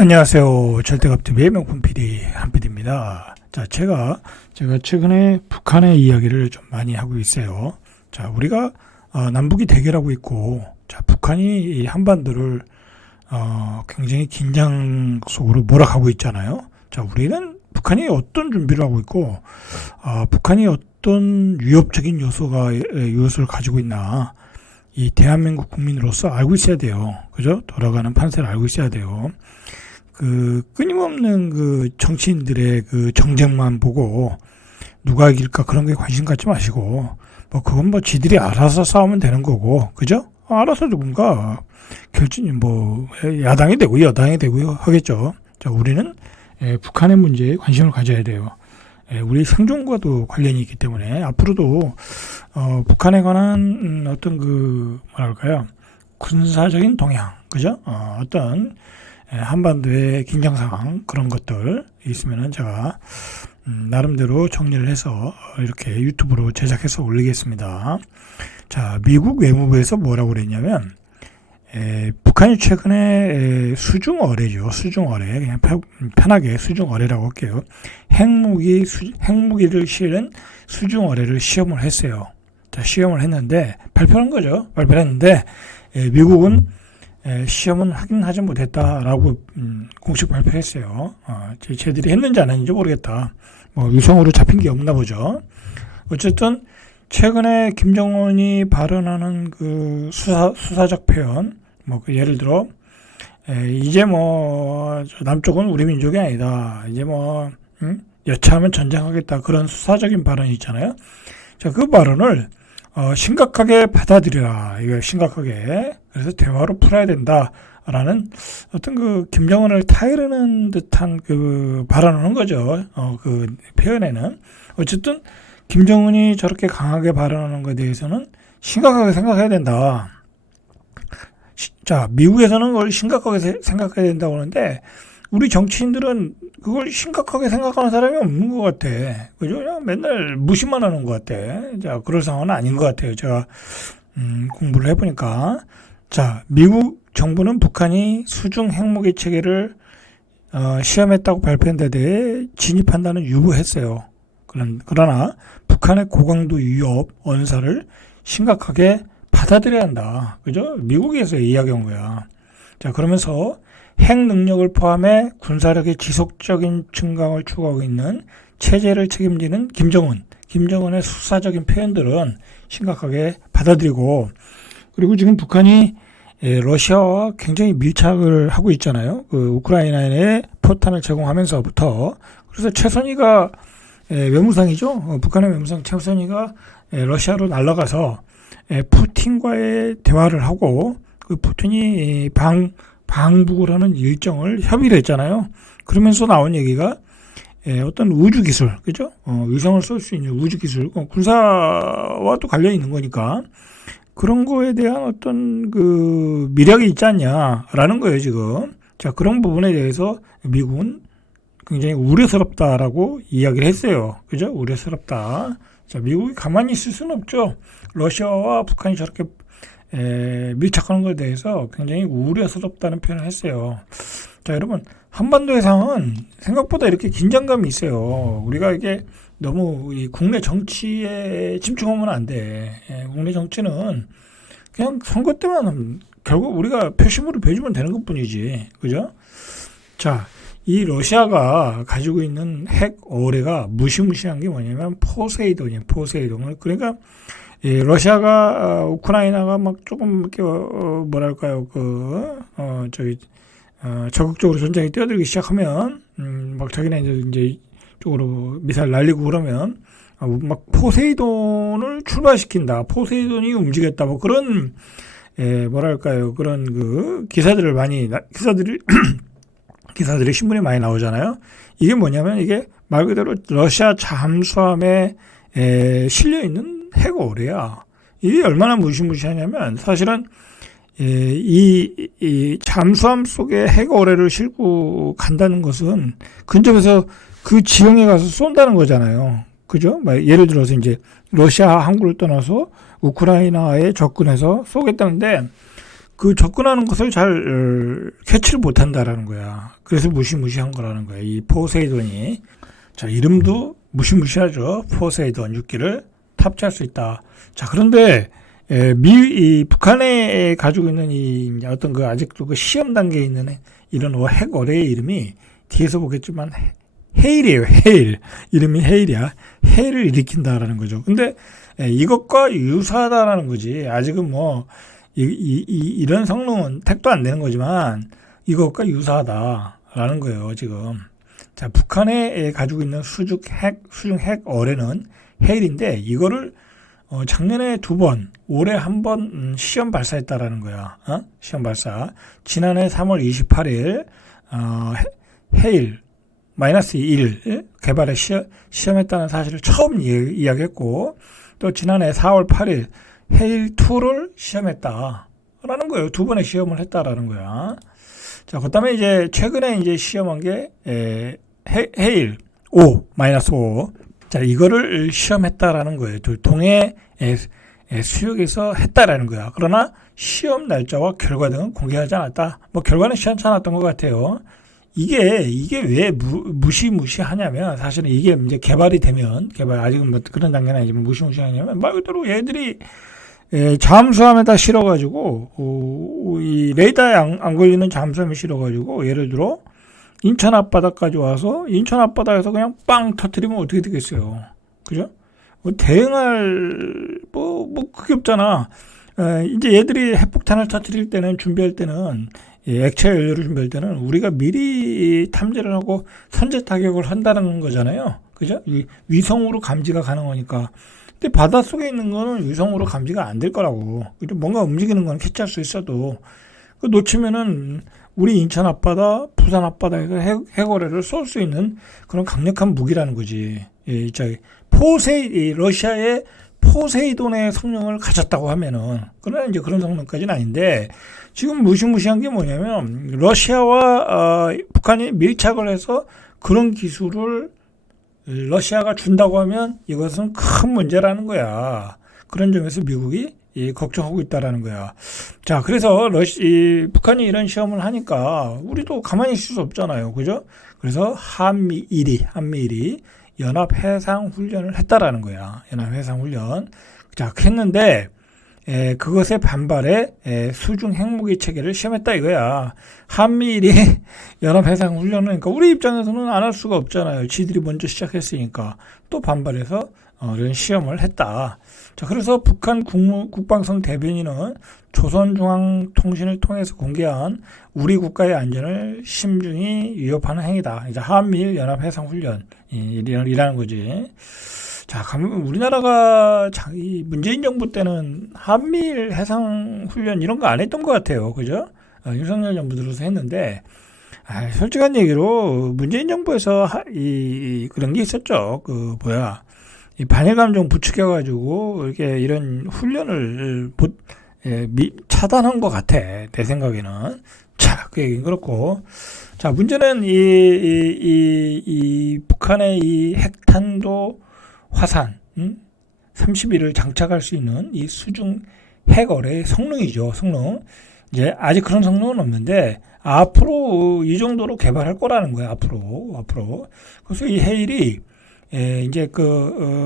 안녕하세요. 절대갑TV의 명품 PD 한PD입니다. 자, 제가 최근에 북한의 이야기를 좀 많이 하고 있어요. 자, 우리가 남북이 대결하고 있고, 자, 북한이 이 한반도를 굉장히 긴장 속으로 몰아가고 있잖아요. 자, 우리는 북한이 어떤 준비를 하고 있고, 북한이 어떤 위협적인 요소를 가지고 있나, 이 대한민국 국민으로서 알고 있어야 돼요. 그죠? 돌아가는 판세를 알고 있어야 돼요. 끊임없는 정치인들의 정쟁만 보고 누가 이길까 그런 게 관심 갖지 마시고, 그건 지들이 알아서 싸우면 되는 거고, 그죠? 알아서 누군가 야당이 되고 여당이 되고 하겠죠. 자, 우리는 북한의 문제에 관심을 가져야 돼요. 우리 생존과도 관련이 있기 때문에 앞으로도 북한에 관한 어떤 군사적인 동향, 그죠? 어떤 한반도의 긴장 상황 그런 것들 있으면은 제가 나름대로 정리를 해서 이렇게 유튜브로 제작해서 올리겠습니다. 자, 미국 외무부에서 뭐라고 그랬냐면 북한이 최근에 수중어뢰죠. 수중어뢰, 그냥 편하게 수중어뢰라고 할게요. 핵무기를 실은 수중어뢰를 시험을 했어요. 자, 시험을 했는데 발표한 거죠. 발표를 했는데 미국은 시험은 확인하지 못했다라고 공식 발표했어요. 쟤들이 했는지 안 했는지 모르겠다. 위성으로 잡힌 게 없나 보죠. 어쨌든 최근에 김정은이 발언하는 수사적 표현, 예를 들어 이제 남쪽은 우리 민족이 아니다. 이제 여차하면 전쟁하겠다. 그런 수사적인 발언이 있잖아요. 자, 그 발언을 심각하게 받아들여라. 이거 심각하게. 그래서 대화로 풀어야 된다라는 어떤 김정은을 타이르는 듯한 발언을 한 거죠. 표현에는. 어쨌든 김정은이 저렇게 강하게 발언하는 것에 대해서는 심각하게 생각해야 된다. 자, 미국에서는 그걸 심각하게 생각해야 된다고 하는데 우리 정치인들은 그걸 심각하게 생각하는 사람이 없는 것 같아. 그죠? 그냥 맨날 무시만 하는 것 같아. 자, 그럴 상황은 아닌 것 같아요. 제가 공부를 해보니까. 자, 미국 정부는 북한이 수중 핵무기 체계를 시험했다고 발표한 데 대해 진입한다는 유보했어요. 그러나 북한의 고강도 위협, 언사를 심각하게 받아들여야 한다. 그죠? 미국에서 이야기한 거야. 자, 그러면서 핵 능력을 포함해 군사력의 지속적인 증강을 추구하고 있는 체제를 책임지는 김정은의 수사적인 표현들은 심각하게 받아들이고, 그리고 지금 북한이 러시아와 굉장히 밀착을 하고 있잖아요. 우크라이나에 포탄을 제공하면서부터. 그래서 최선희가 외무상이죠. 북한의 외무상 최선희가 러시아로 날아가서 푸틴과의 대화를 하고, 푸틴이 방북을 하는 일정을 협의를 했잖아요. 그러면서 나온 얘기가 어떤 우주 기술, 그죠? 위성을 쏠 수 있는 우주 기술, 군사와 또 관련이 있는 거니까 그런 거에 대한 어떤 미력이 있지 않냐라는 거예요, 지금. 자, 그런 부분에 대해서 미국은 굉장히 우려스럽다라고 이야기를 했어요. 그죠? 우려스럽다. 자, 미국이 가만히 있을 수는 없죠. 러시아와 북한이 저렇게 밀착하는 것에 대해서 굉장히 우려스럽다는 표현을 했어요. 자, 여러분, 한반도의 상황은 생각보다 이렇게 긴장감이 있어요. 우리가 이게 너무 이 국내 정치에 집중하면 안 돼. 국내 정치는 그냥 선거 때만 결국 우리가 표심으로 배주면 되는 것 뿐이지. 그죠? 자, 이 러시아가 가지고 있는 핵 어뢰가 무시무시한 게 뭐냐면 포세이돈이에요. 포세이돈. 그러니까 러시아가 우크라이나가 조금 이렇게 적극적으로 전쟁에 뛰어들기 시작하면 자기네 이제 쪽으로 미사일 날리고 그러면 포세이돈을 출발시킨다. 포세이돈이 움직였다. 그런 그런 기사들이 신문에 많이 나오잖아요. 이게 뭐냐면 이게 말 그대로 러시아 잠수함에 실려 있는 핵 어뢰야. 이게 얼마나 무시무시하냐면 사실은 이 잠수함 속에 핵 어뢰를 싣고 간다는 것은 근접해서 그 지형에 가서 쏜다는 거잖아요. 그죠? 예를 들어서 러시아 항구를 떠나서 우크라이나에 접근해서 쏘겠다는데 그 접근하는 것을 잘 캐치를 못한다라는 거야. 그래서 무시무시한 거라는 거야. 이 포세이돈이. 자, 이름도 무시무시하죠. 포세이돈 6기를 탑재할 수 있다. 자, 그런데 이 북한에 가지고 있는 이 어떤 그 아직도 그 시험 단계에 있는 이런 핵 어뢰의 이름이 뒤에서 보겠지만 헤일이에요. 헤일. 이름이 헤일이야. 헤일을 일으킨다라는 거죠. 근데 이것과 유사하다라는 거지. 아직은 뭐 이런 성능은 택도 안 되는 거지만 이것과 유사하다라는 거예요. 지금. 자, 북한에 가지고 있는 수중 핵 어뢰는 헤일인데 이거를 작년에 2번, 올해 1번 시험 발사했다라는 거야. 시험 발사. 지난해 3월 28일 헤일 -1 개발에 시험했다는 사실을 처음 이야기했고, 또 지난해 4월 8일 헤일2를 시험했다라는 거예요. 2번의 시험을 했다라는 거야. 자, 그 다음에 이제 최근에 이제 시험한 게 헤일 5. 자, 이거를 시험했다라는 거예요. 동해 수역에서 했다라는 거야. 그러나 시험 날짜와 결과 등은 공개하지 않았다. 뭐 결과는 시원치 않았던 것 같아요. 이게 왜 무시무시하냐면, 사실은 이게 이제 개발이 되면, 아직은 뭐 그런 단계는 아니지만 무시무시하냐면, 말 그대로 얘들이 잠수함에다 실어가지고, 이 레이더에 안 걸리는 잠수함에 실어가지고, 예를 들어, 인천 앞바다까지 와서, 인천 앞바다에서 그냥 빵 터뜨리면 어떻게 되겠어요? 그죠? 뭐 대응할, 그게 없잖아. 이제 얘들이 핵폭탄을 터뜨릴 때는, 준비할 때는, 액체 연료를 준비할 때는 우리가 미리 탐지를 하고 선제 타격을 한다는 거잖아요. 그죠? 위성으로 감지가 가능하니까. 근데 바닷속에 있는 거는 위성으로 감지가 안 될 거라고. 뭔가 움직이는 건 캐치할 수 있어도 그 놓치면은 우리 인천 앞바다, 부산 앞바다에서 핵어뢰를 쏠 수 있는 그런 강력한 무기라는 거지. 러시아의 포세이돈의 성능을 가졌다고 하면은, 그러나 이제 그런 성능까지는 아닌데, 지금 무시무시한 게 뭐냐면, 러시아와 북한이 밀착을 해서 그런 기술을 러시아가 준다고 하면 이것은 큰 문제라는 거야. 그런 점에서 미국이 걱정하고 있다라는 거야. 자, 그래서 북한이 이런 시험을 하니까 우리도 가만히 있을 수 없잖아요. 그죠? 그래서 한미일이 연합해상훈련을 했다라는 거야. 연합해상훈련. 자, 했는데, 그것에 반발해 수중 핵무기 체계를 시험했다 이거야. 한미일이 연합해상훈련을, 그러니까 우리 입장에서는 안 할 수가 없잖아요. 지들이 먼저 시작했으니까. 또 반발해서 이런 시험을 했다. 자, 그래서 북한 국방성 대변인은 조선중앙통신을 통해서 공개한 우리 국가의 안전을 심중히 위협하는 행위다. 이제 한미일 연합해상훈련 이라는 거지. 자, 우리나라가 문재인 정부 때는 한미일 해상훈련 이런 거 안 했던 것 같아요. 그죠? 윤석열 정부 들어서 했는데, 솔직한 얘기로 문재인 정부에서 그런 게 있었죠. 이 반일감정 부추겨가지고 이렇게 이런 훈련을 차단한 것 같아. 내 생각에는. 자, 그 얘기는 그렇고. 자, 문제는 이 북한의 이 핵탄도 화산, 30일을 장착할 수 있는 이 수중 핵어뢰의 성능이죠. 성능. 이제 아직 그런 성능은 없는데 앞으로 이 정도로 개발할 거라는 거예요. 앞으로. 그래서 이 헤일이 이제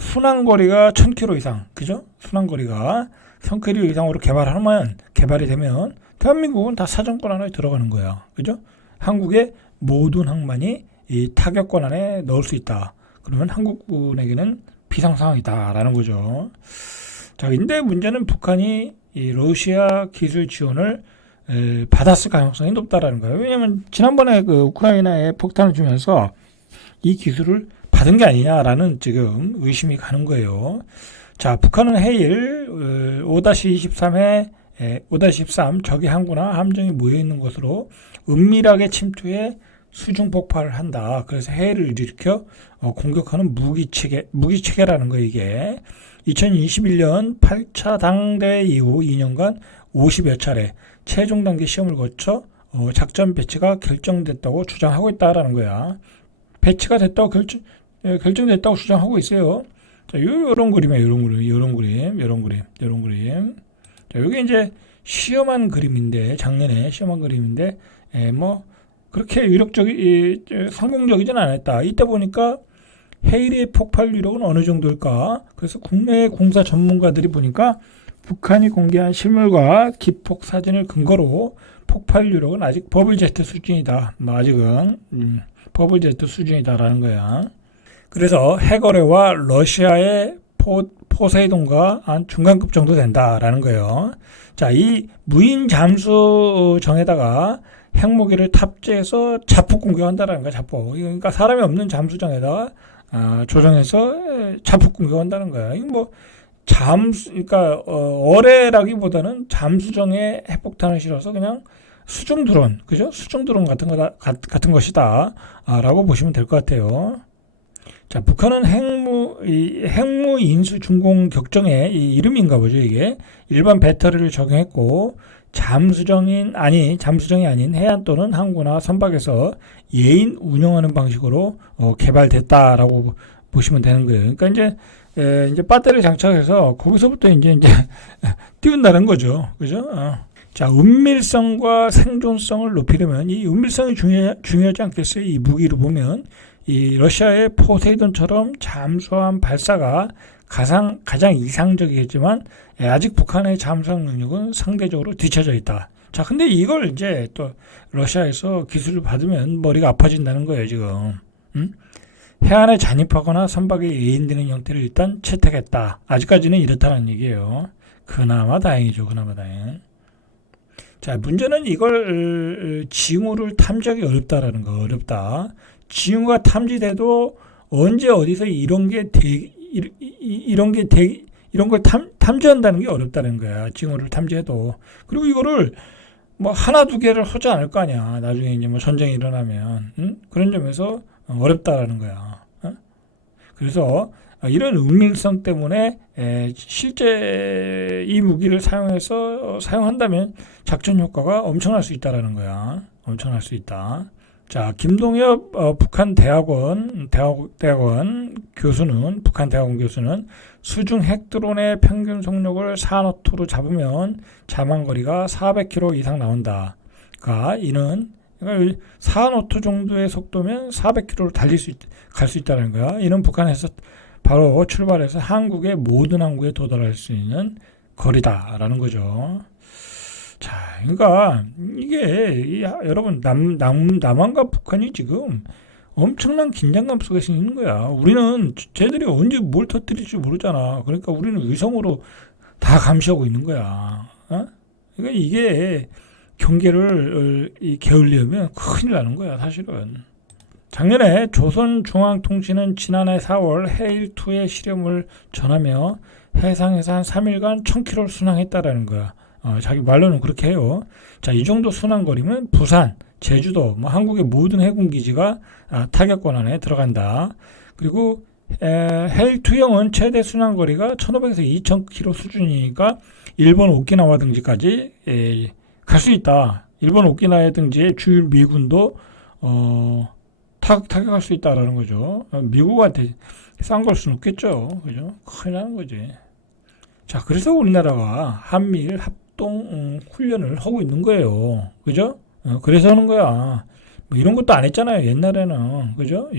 순항거리가 1000km 이상, 그죠? 순항거리가 1000km 이상으로 개발이 되면 대한민국은 다 사정권 안에 들어가는 거야. 그죠? 한국의 모든 항만이 이 타격권 안에 넣을 수 있다. 그러면 한국군에게는 비상상황이다라는 거죠. 자, 근데 문제는 북한이 이 러시아 기술 지원을 받았을 가능성이 높다라는 거예요. 왜냐하면 지난번에 우크라이나에 폭탄을 주면서 이 기술을 받은 게 아니냐라는 지금 의심이 가는 거예요. 자, 북한은 헤일 5-23 적의 항구나 함정이 모여 있는 곳으로 은밀하게 침투해 수중 폭발을 한다. 그래서 헤일을 일으켜 공격하는 무기체계라는 거 이게. 2021년 8차 당대회 이후 2년간 50여 차례 최종 단계 시험을 거쳐 작전 배치가 결정됐다고 주장하고 있다라는 거야. 배치가 됐다고 결정됐다고 주장하고 있어요. 자, 요런 그림이에요. 요런 그림. 자, 요게 이제 시험한 그림인데, 작년에 시험한 그림인데, 뭐 그렇게 성공적이진 않았다. 이때 보니까 해일의 폭발 유력은 어느 정도일까? 그래서 국내 공사 전문가들이 보니까 북한이 공개한 실물과 기폭 사진을 근거로 폭발 유력은 아직 버블 제트 수준이다. 뭐 아직은 버블 제트 수준이다라는 거야. 그래서 해거래와 러시아의 포세이돈과 한 중간급 정도 된다라는 거예요. 자, 이 무인 잠수정에다가 핵무기를 탑재해서 자폭 공격한다라는 거야. 자폭. 그러니까 사람이 없는 잠수정에다가 조정해서 자폭 공격한다는 거야. 이거 뭐 그러니까 어뢰라기보다는 잠수정에 핵폭탄을 실어서 그냥 수중 드론, 그죠? 수중 드론 같은 것이다. 라고 보시면 될 것 같아요. 자, 북한은 핵무 인수 준공 격정의 이름인가 보죠, 이게. 일반 배터리를 적용했고, 잠수정이 아닌 해안 또는 항구나 선박에서 예인 운영하는 방식으로 개발됐다라고 보시면 되는 거예요. 그러니까 이제 배터리 장착해서 거기서부터 이제 띄운다는 거죠. 그죠? 자, 은밀성과 생존성을 높이려면 이 은밀성이 중요하지 않겠어요? 이 무기를 보면 이 러시아의 포세이돈처럼 잠수함 발사가 가장 이상적이겠지만 아직 북한의 잠수함 능력은 상대적으로 뒤처져 있다. 자, 근데 이걸 이제 또 러시아에서 기술을 받으면 머리가 아파진다는 거예요, 지금. 해안에 잔입하거나 선박에 예인되는 형태를 일단 채택했다. 아직까지는 이렇다는 얘기예요. 그나마 다행이죠, 그나마 다행. 자, 문제는 이걸 징후를 탐지하기 어렵다라는 거, 어렵다. 징후가 탐지돼도 언제 어디서 이런 걸 탐지한다는 게 어렵다는 거야. 징후를 탐지해도. 그리고 이거를 뭐 하나 두 개를 하지 않을 거 아니야. 나중에 이제 뭐 전쟁이 일어나면. 그런 점에서 어렵다라는 거야. 그래서 이런 은밀성 때문에 실제 이 무기를 사용한다면 작전 효과가 엄청날 수 있다라는 거야. 엄청날 수 있다. 자, 김동엽 북한 대학원 교수는 수중 핵드론의 평균 속력을 4노트로 잡으면 자망거리가 400km 이상 나온다. 이는 4노트 정도의 속도면 400km로 갈 수 있다는 거야. 이는 북한에서 바로 출발해서 한국의 모든 항구에 도달할 수 있는 거리다라는 거죠. 자, 그러니까 이게 여러분 남한과 북한이 지금 엄청난 긴장감 속에 있는 거야. 우리는 쟤들이 언제 뭘 터뜨릴지 모르잖아. 그러니까 우리는 위성으로 다 감시하고 있는 거야. 그러니까 이게 경계를 게을리하면 큰일 나는 거야, 사실은. 작년에 조선중앙통신은 지난해 4월 해일2의 실험을 전하며 해상에서 한 3일간 1000km를 순항했다라는 거야. 자기 말로는 그렇게 해요. 자, 이 정도 순항거리면 부산, 제주도, 뭐 한국의 모든 해군기지가 타격권 안에 들어간다. 그리고 해일2형은 최대 순항거리가 1500에서 2000km 수준이니까 일본 오키나와 등지까지 갈 수 있다. 일본 오키나와 등지의 주요 미군도 타격할 수 있다라는 거죠. 미국한테 싼 걸 수는 없겠죠. 그죠? 큰일 나는 거지. 자, 그래서 우리나라가 한미일 합동 훈련을 하고 있는 거예요. 그죠? 그래서 하는 거야. 뭐 이런 것도 안 했잖아요. 옛날에는. 그죠?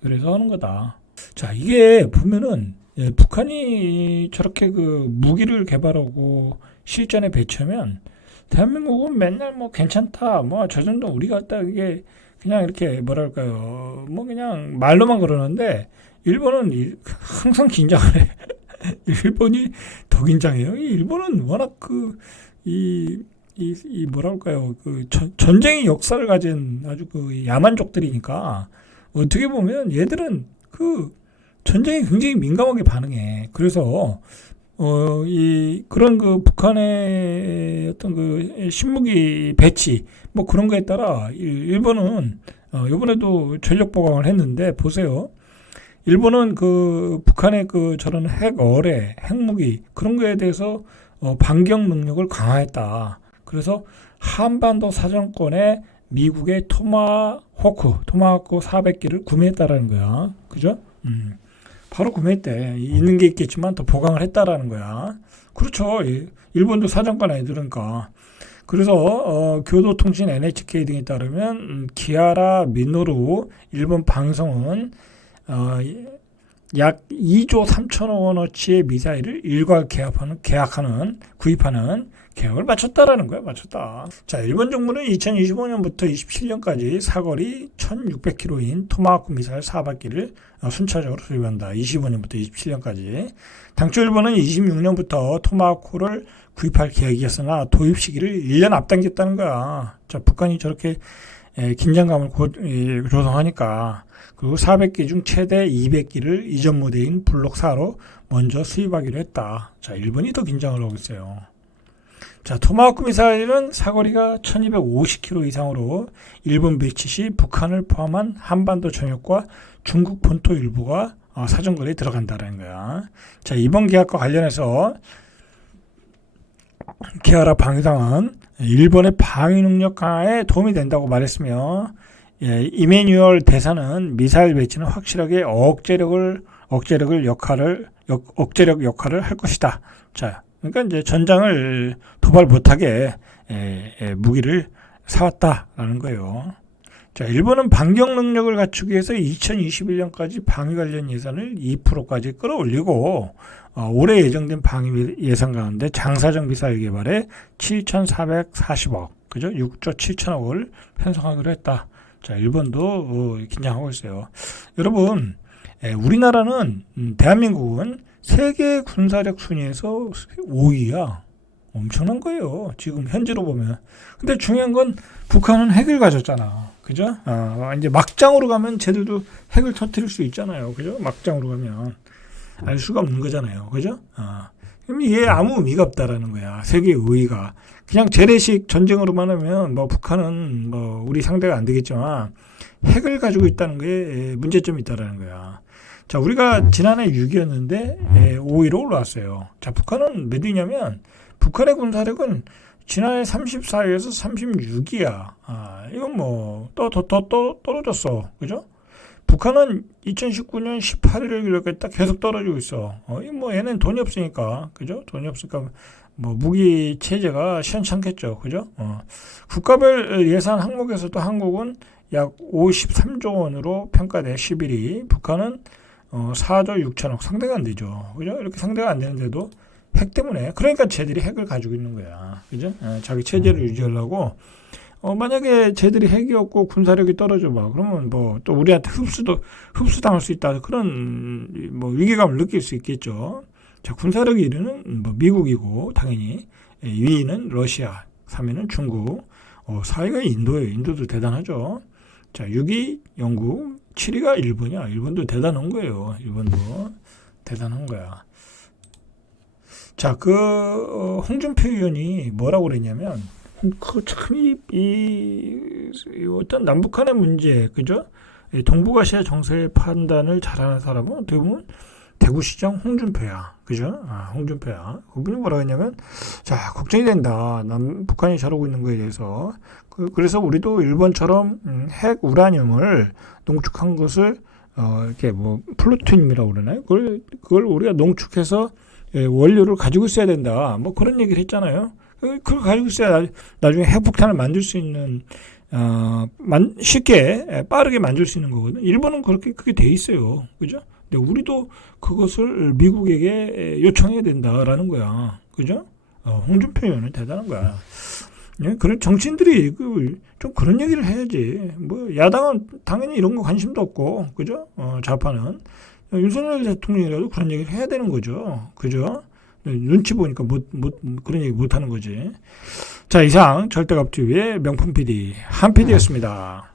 그래서 하는 거다. 자, 이게 보면은 북한이 저렇게 그 무기를 개발하고 실전에 배치하면 대한민국은 맨날 뭐 괜찮다. 뭐 저 정도 우리가 딱 이게 그냥 이렇게 뭐랄까요. 뭐 그냥 말로만 그러는데 일본은 항상 긴장을 해. 일본이 더 긴장해요. 일본은 워낙 뭐랄까요. 전쟁의 역사를 가진 아주 야만족들이니까 어떻게 보면 얘들은 전쟁에 굉장히 민감하게 반응해. 그래서 그런 북한의 어떤 신무기 배치 뭐 그런 거에 따라 일본은 이번에도 전력 보강을 했는데 보세요. 일본은 북한의 저런 핵어뢰, 핵무기 그런 거에 대해서 반격 능력을 강화했다. 그래서 한반도 사정권에 미국의 토마호크 400기를 구매했다라는 거야. 그죠? 바로 구매했대. 있는 게 있겠지만 더 보강을 했다라는 거야. 그렇죠. 일본도 사정권 애들으니까. 그래서 교도통신 NHK 등에 따르면 키아라 미노루 일본 방송은 약 2조 3천억 원어치의 미사일을 일괄 계약하는 구입하는 계약을 마쳤다라는 거야. 마쳤다. 자, 일본 정부는 2025년부터 27년까지 사거리 1,600km인 토마호크 미사일 4발기를 순차적으로 수입한다. 25년부터 27년까지. 당초 일본은 26년부터 토마호크를 구입할 계획이었으나 도입 시기를 1년 앞당겼다는 거야. 자, 북한이 저렇게 긴장감을 조성하니까 그리고 400기 중 최대 200기를 이전 모델인 블록 4로 먼저 수입하기로 했다. 자, 일본이 더 긴장을 하고 있어요. 자, 토마호크 미사일은 사거리가 1250km 이상으로 일본 배치 시 북한을 포함한 한반도 전역과 중국 본토 일부가 사정거리에 들어간다는 거야. 자, 이번 계약과 관련해서 키아라 방위상은 일본의 방위 능력 강화에 도움이 된다고 말했으며, 이메뉴얼 대사는 미사일 배치는 확실하게 억제력 역할을 할 것이다. 자, 그러니까 이제 전장을 도발 못하게 무기를 사왔다라는 거예요. 자, 일본은 반격 능력을 갖추기 위해서 2021년까지 방위 관련 예산을 2%까지 끌어올리고 올해 예정된 방위 예산 가운데 장사정 미사일 개발에 7,440억, 그죠? 6조 7천억을 편성하기로 했다. 자, 일본도 긴장하고 있어요. 여러분, 우리나라는 대한민국은 세계 군사력 순위에서 5위야. 엄청난 거예요. 지금 현재로 보면. 근데 중요한 건 북한은 핵을 가졌잖아. 그죠? 이제 막장으로 가면 쟤들도 핵을 터뜨릴 수 있잖아요. 그죠? 막장으로 가면. 알 수가 없는 거잖아요. 그죠? 그럼 이게 아무 의미가 없다라는 거야. 세계의 의의가. 그냥 재래식 전쟁으로만 하면 뭐 북한은 뭐 우리 상대가 안 되겠지만 핵을 가지고 있다는 게 문제점이 있다라는 거야. 자, 우리가 지난해 6위였는데 5위로 올라왔어요. 자, 북한은 몇 위냐면 북한의 군사력은 지난해 34위에서 36위야. 이건 뭐 더 떨어졌어. 그죠? 북한은 2019년 18위를 기록했다 계속 떨어지고 있어. 뭐 얘는 돈이 없으니까. 그죠? 돈이 없으니까 뭐 무기 체제가 시원찮겠죠. 그죠? 국가별 예산 항목에서도 한국은 약 53조 원으로 평가돼 11위. 북한은 4조 6천억, 상대가 안 되죠. 그죠? 이렇게 상대가 안 되는데도 핵 때문에, 그러니까 쟤들이 핵을 가지고 있는 거야. 그죠? 자기 체제를 유지하려고. 만약에 쟤들이 핵이 없고 군사력이 떨어져 봐. 그러면 뭐 또 우리한테 흡수당할 수 있다. 그런 뭐 위기감을 느낄 수 있겠죠. 자, 군사력 1위는 뭐 미국이고, 당연히 2위는 러시아, 3위는 중국, 4위가 인도예요. 인도도 대단하죠. 자, 6위 영국, 7위가 일본이야. 일본도 대단한 거예요. 일본도 대단한 거야. 자, 홍준표 의원이 뭐라고 그랬냐면, 어떤 남북한의 문제, 그죠? 동북아시아 정세의 판단을 잘하는 사람은 어떻게 보면 대구시장 홍준표야. 그죠? 홍준표야. 그분이 뭐라고 했냐면, 자, 걱정이 된다. 북한이 저러고 있는 거에 대해서. 그래서 우리도 일본처럼 핵 우라늄을 농축한 것을, 이렇게 뭐, 플루토늄이라고 그러나요? 그걸 우리가 농축해서 원료를 가지고 있어야 된다. 뭐 그런 얘기를 했잖아요. 그걸 가지고 있어야 나중에 핵폭탄을 만들 수 있는, 쉽게, 빠르게 만들 수 있는 거거든요. 일본은 그게 돼 있어요. 그죠? 근데 우리도 그것을 미국에게 요청해야 된다라는 거야. 그죠? 홍준표 의원은 대단한 거야. 그런 정치인들이 좀 그런 얘기를 해야지. 뭐, 야당은 당연히 이런 거 관심도 없고, 그죠? 좌파는. 윤석열 대통령이라도 그런 얘기를 해야 되는 거죠. 그죠? 눈치 보니까 그런 얘기 못 하는 거지. 자, 이상 절대갑주의 명품 PD 한 PD였습니다.